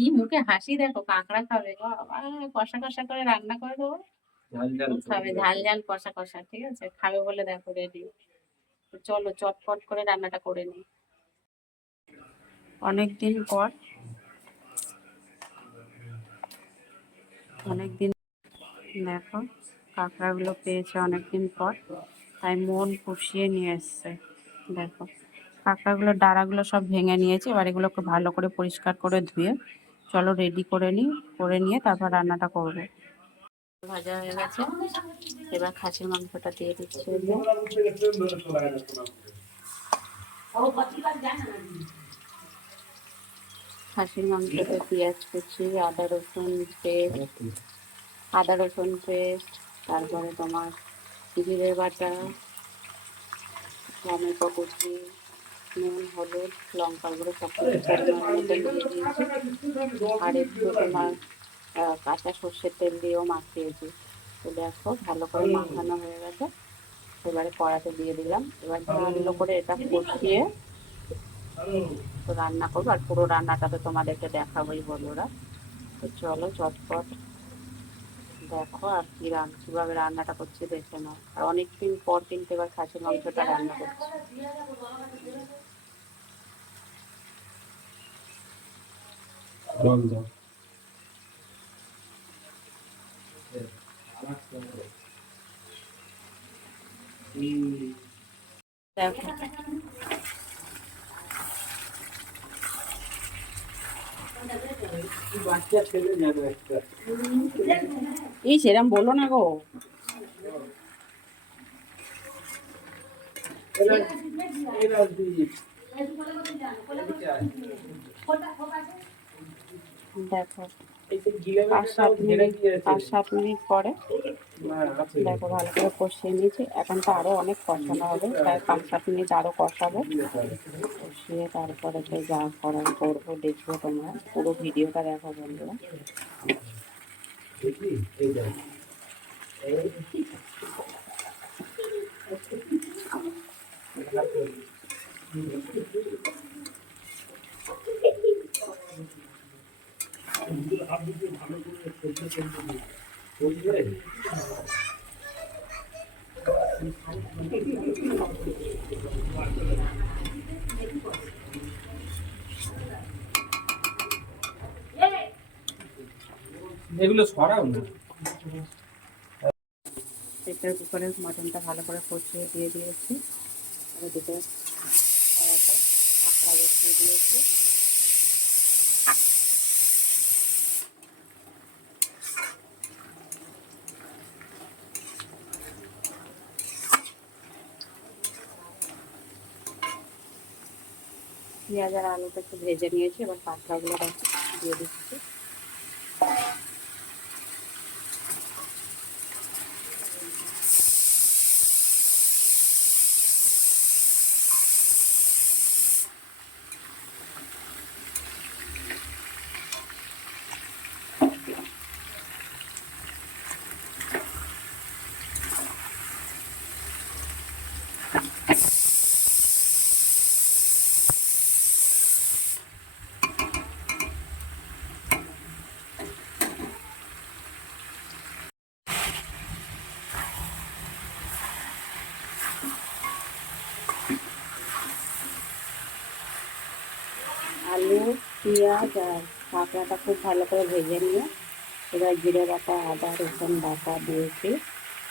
কি মুখে হাসি দেখো, কাঁকড়া খাবে গো বাবা, কষা কষা করে রান্না করে দেবো, খাবে ঝাল ঝাল কষা কষা। ঠিক আছে, খাবে বলে দেখো রেডি। চলো চটপট করে রান্নাটা করে নিই। অনেকদিন পর, অনেকদিন দেখো কাঁকড়াগুলো পেয়েছে অনেকদিন পর, তাই মন পুষিয়ে নিয়ে এসছে। দেখো কাঁকড়াগুলোর ডাঁড়াগুলো সব ভেঙে নিয়েছে, এবার এগুলোকে ভালো করে পরিষ্কার করে ধুয়ে চলো রেডি করে নিই, করে নিয়ে তারপর রান্নাটা করবো। ভাজা হয়ে গেছে, এবার খাসির মাংসটা দিয়ে দিচ্ছি। খাসির মাংসতে পেঁয়াজ কুচি, আদা রসুন পেস্ট, তারপরে তোমার জিরে বাটা, টমেটো কুচি, নুন, হলুদ, লঙ্কার গুঁড়ো সব কিছু পরিমাণ মতো দিয়ে দিয়েছি। আর একটু তোমার কাঁচা সর্ষের তেল দিয়েও মাখিয়েছি। তো দেখো ভালো করে মাখানো হয়ে গেছে, এবারে কড়াতে দিয়ে দিলাম। এবার ভালো করে এটা কষিয়ে তো রান্না করবো, আর পুরো রান্নাটা তো তোমাদেরকে দেখাবোই বন্ধুরা। তো চলো চটপট দেখো আর কিভাবে রান্নাটা করছি দেখে নাও। আর অনেকদিন পর কিন্তু এবার খাসির মাংসটা রান্না করছি। দেখো এই সেরম বলো না গো। দেখো 5-7 মিনিট পরে দেখো ভালো করে কষিয়ে নিয়েছি। এখন তো আরো অনেক কষানো হবে, প্রায় 5-7 মিনিট আরো কষাবো। কষিয়ে তারপরে তো যা করার করবো, দেখবো। তোমরা পুরো ভিডিওটা দেখো বন্ধুরা। এগুলো সরাও না। প্রেসার কুকারে মটনটা ভালো করে কষিয়ে দিয়ে দিয়েছি। আর এদিকে কড়াতে কাঁকড়া বসিয়ে দিয়েছি। পেঁয়াজ আর আলুটা একটু ভেজে নিয়েছি, এবার কাঁকড়াগুলো দিয়ে দিচ্ছি। আলু, পেঁয়াজ আর কাঁকড়াটা খুব ভালো করে ভেজে নিয়ে এবার জিরে বাটা, আদা রসুন বাটা দিয়েছি,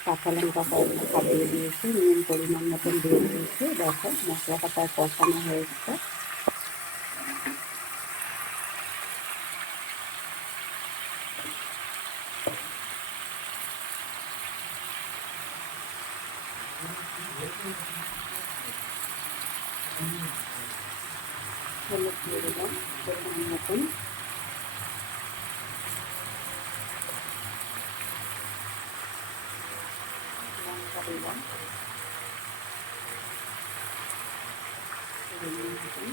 কাঁচা লঙ্কা কয়েকটা দিয়ে দিয়েছি, নুন পরিমাণ মতন দিয়ে দিয়েছি। দেখো মশলাটা প্রায় কষানো হয়ে গেছে। হলুদ দিয়ে দিলাম পরিমাণ মতন, লঙ্কা দিলাম পরিমাণ মতন,